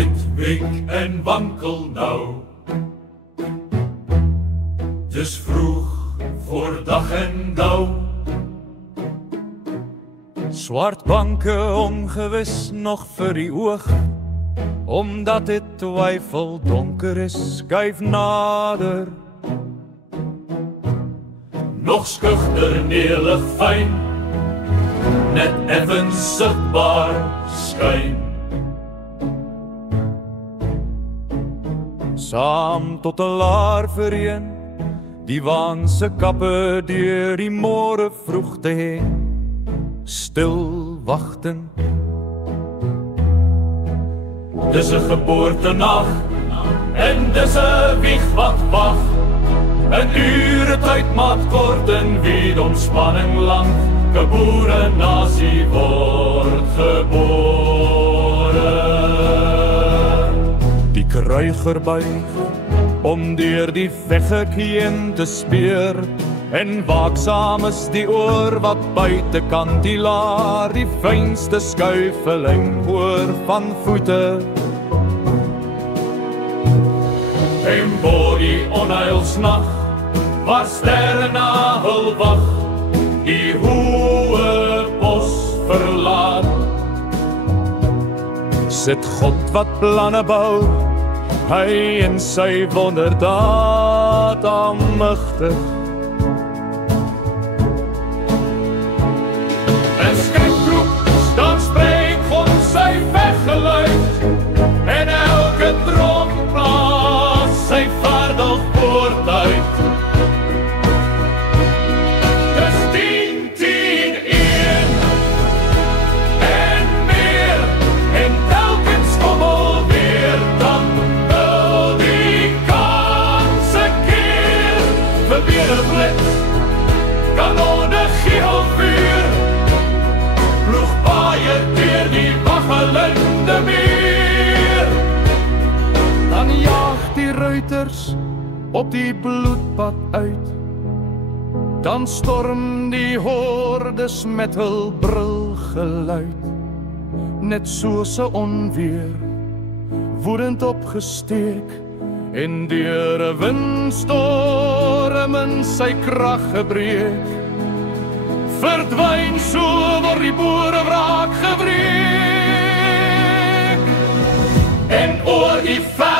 Dit wik en wankel nou. Dus vroeg voor dag en dauw. Swart banke ongewis nog vir die oog, omdat dit twyfel donker is, skuif nader. Nog skugter nelig fyn, net effens sigbaar skyn. Saam tot 'n laar vereen, die waanse kappe deur die môre vroeg te heen, stil wagtend. Dis 'n geboortenag en dis 'n wieg wat wag. 'n ure tyd maak kort en wie ontspanning lang. Geboore nasie word gebore. Die kruiger buig om deur die veggekeen te speur, en waaksaam is die oor wat buitekant die laar, die fynste skuifeling hoor van voete. En bo die onheilsnag, waar sterre na hul wag, die hoë bos verlaat. Sit God wat planne bou, hy en sy wonderdaad almagtig. En skrikroep, dan spreek God sy weggeluid, en elke drom blaas sy vaardig woord uit. Dis 10, 10, 1 en meer, en telkens kom alweer, dan wil die kanse keer. Verweer 'n blits, kanone geel vuur, ploeg paaie deur die waggelende meer. Dan jaag die ruiters op die bloedpad uit, dan storm die hordes met hul brilgeluid, net soos 'n onweer, woedend opgesteek, en deur 'n windstorm in sy krag gebreek. Verdwyn so word die boere wraak gewreek, En oor die ver